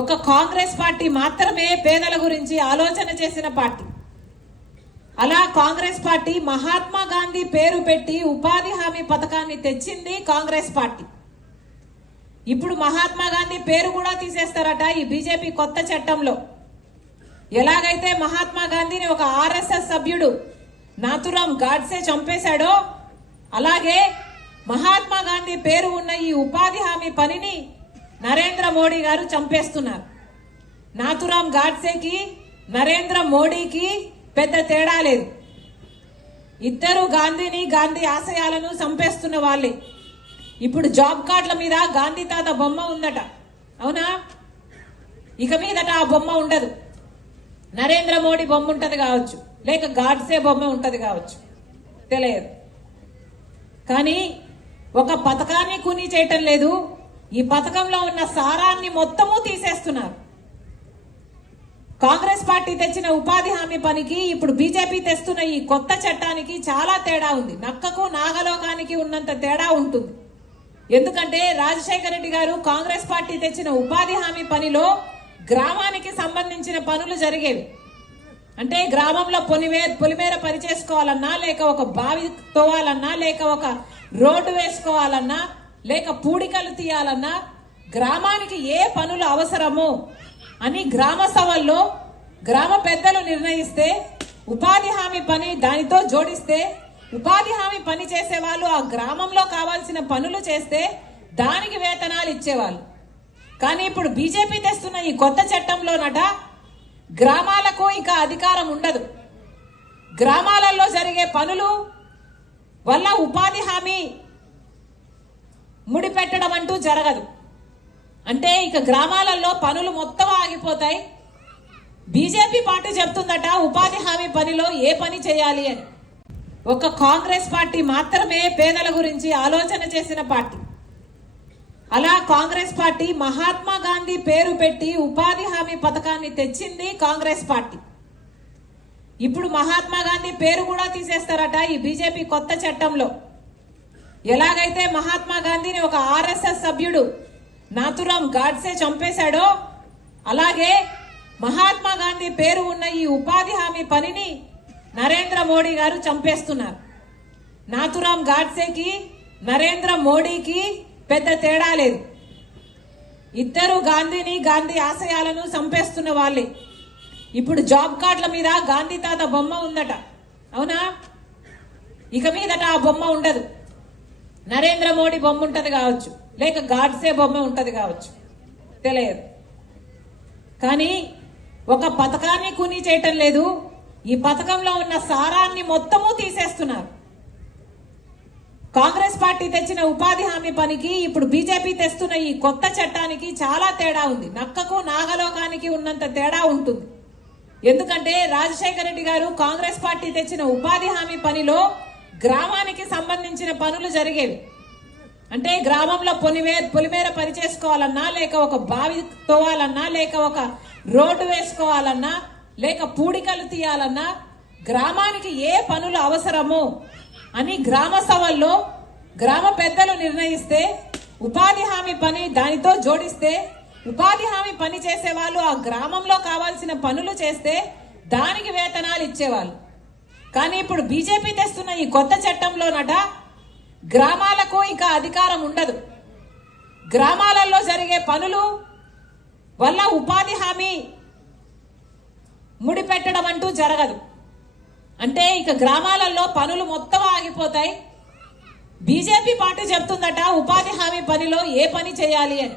ఒక కాంగ్రెస్ పార్టీ మాత్రమే పేదల గురించి ఆలోచన చేసిన పార్టీ. అలా కాంగ్రెస్ పార్టీ మహాత్మా గాంధీ పేరు పెట్టి ఉపాధి హామీ పథకాన్ని తెచ్చింది కాంగ్రెస్ పార్టీ. ఇప్పుడు మహాత్మా గాంధీ పేరు కూడా తీసేస్తారట ఈ బీజేపీ కొత్త చట్టంలో. ఎలాగైతే మహాత్మా గాంధీని ఒక ఆర్ఎస్ఎస్ సభ్యుడు నాథురామ్ గాడ్సే చంపేశాడో, అలాగే మహాత్మా గాంధీ పేరు ఉన్న ఈ ఉపాధి హామీ పనిని నరేంద్ర మోడీ గారు చంపేస్తున్నారు. నాథురామ్ గాడ్సేకి నరేంద్ర మోడీకి పెద్ద తేడా లేదు. ఇద్దరు గాంధీని, గాంధీ ఆశయాలను చంపేస్తున్న వాళ్ళే. ఇప్పుడు జాబ్ కార్డుల మీద గాంధీ తాత బొమ్మ ఉందట, అవునా? ఇక మీదట ఆ బొమ్మ ఉండదు. నరేంద్ర మోడీ బొమ్మ ఉంటది కావచ్చు, లేక గాడ్సే బొమ్మ ఉంటది కావచ్చు, తెలియదు. కానీ ఒక పథకాన్ని కూనీ చేయటం లేదు, ఈ పథకంలో ఉన్న సారాన్ని మొత్తము తీసేస్తున్నారు. కాంగ్రెస్ పార్టీ తెచ్చిన ఉపాధి హామీ పనికి ఇప్పుడు బీజేపీ తెస్తున్న ఈ కొత్త చట్టానికి చాలా తేడా ఉంది. నక్కకు నాగలోకానికి ఉన్నంత తేడా ఉంటుంది. ఎందుకంటే రాజశేఖర రెడ్డి గారు కాంగ్రెస్ పార్టీ తెచ్చిన ఉపాధి హామీ పనిలో గ్రామానికి సంబంధించిన పనులు జరిగేవి. అంటే గ్రామంలో పొలిమేర పని చేసుకోవాలన్నా, లేక ఒక బావి తోవాలన్నా, లేక ఒక రోడ్డు వేసుకోవాలన్నా, లేక పూడికలు తీయాలన్నా, గ్రామానికి ఏ పనులు అవసరమో అని గ్రామ సభల్లో గ్రామ పెద్దలు నిర్ణయిస్తే, ఉపాధి హామీ పని దానితో జోడిస్తే, ఉపాధి హామీ పని చేసే వాళ్ళు ఆ గ్రామంలో కావాల్సిన పనులు చేస్తే దానికి వేతనాలు ఇచ్చేవాళ్ళు. కానీ ఇప్పుడు బీజేపీ తెస్తున్న ఈ కొత్త చట్టంలోనట గ్రామాలకు ఇక అధికారం ఉండదు. గ్రామాలలో జరిగే పనులు వల్ల ఉపాధి హామీ ముడిపెట్టడం అంటూ జరగదు. అంటే ఇక గ్రామాలలో పనులు మొత్తం ఆగిపోతాయి. బీజేపీ పార్టీ చెప్తుందట ఉపాధి హామీ పనిలో ఏ పని చేయాలి అని. ఒక కాంగ్రెస్ పార్టీ మాత్రమే పేదల గురించి ఆలోచన చేసిన పార్టీ. అలా కాంగ్రెస్ పార్టీ మహాత్మా గాంధీ పేరు పెట్టి ఉపాధి హామీ పథకాన్ని తెచ్చింది కాంగ్రెస్ పార్టీ. ఇప్పుడు మహాత్మా గాంధీ పేరు కూడా తీసేస్తారట ఈ బీజేపీ కొత్త చట్టంలో. ఎలాగైతే మహాత్మా గాంధీని ఒక ఆర్ఎస్ఎస్ సభ్యుడు నాథురామ్ గాడ్సే చంపేశాడో, అలాగే మహాత్మా గాంధీ పేరు ఉన్న ఈ ఉపాధి హామీ పనిని నరేంద్ర మోడీ గారు చంపేస్తున్నారు. నాథురామ్ గాడ్సేకి నరేంద్ర మోడీకి పెద్ద తేడా లేదు. ఇద్దరు గాంధీని, గాంధీ ఆశయాలను చంపేస్తున్న వాళ్ళే. ఇప్పుడు జాబ్ కార్డుల మీద గాంధీ తాత బొమ్మ ఉందట, అవునా? ఇక మీదట ఆ బొమ్మ ఉండదు. నరేంద్ర మోడీ బొమ్మ ఉంటది కావచ్చు, లేక గాడ్సే బొమ్మ ఉంటది కావచ్చు, తెలియదు. కానీ ఒక పథకాన్ని కూనీ చేయటం లేదు, ఈ పథకంలో ఉన్న సారాన్ని మొత్తము తీసేస్తున్నారు. కాంగ్రెస్ పార్టీ తెచ్చిన ఉపాధి హామీ పనికి ఇప్పుడు బీజేపీ తెస్తున్న ఈ కొత్త చట్టానికి చాలా తేడా ఉంది. నక్కకు నాగలోకానికి ఉన్నంత తేడా ఉంటుంది. ఎందుకంటే రాజశేఖర రెడ్డి గారు కాంగ్రెస్ పార్టీ తెచ్చిన ఉపాధి హామీ పనిలో గ్రామానికి సంబంధించిన పనులు జరిగేవి. అంటే గ్రామంలో పొలిమేర పని చేసుకోవాలన్నా, లేక ఒక బావి తోవాలన్నా, లేక ఒక రోడ్డు వేసుకోవాలన్నా, లేక పూడికలు తీయాలన్నా, గ్రామానికి ఏ పనులు అవసరమో అని గ్రామ సభల్లో గ్రామ పెద్దలు నిర్ణయిస్తే, ఉపాధి హామీ పని దానితో జోడిస్తే, ఉపాధి హామీ పని చేసే వాళ్ళు ఆ గ్రామంలో కావాల్సిన పనులు చేస్తే దానికి వేతనాలు ఇచ్చేవాళ్ళు. కానీ ఇప్పుడు బీజేపీ తెస్తున్న ఈ కొత్త చట్టంలోనట గ్రామాలకు ఇక అధికారం ఉండదు. గ్రామాలలో జరిగే పనులు వల్ల ఉపాధి హామీ ముడిపెట్టడం అంటూ జరగదు. అంటే ఇక గ్రామాలలో పనులు మొత్తం ఆగిపోతాయి. బీజేపీ పార్టీ చెప్తుందట ఉపాధి హామీ పనిలో ఏ పని చేయాలి అని.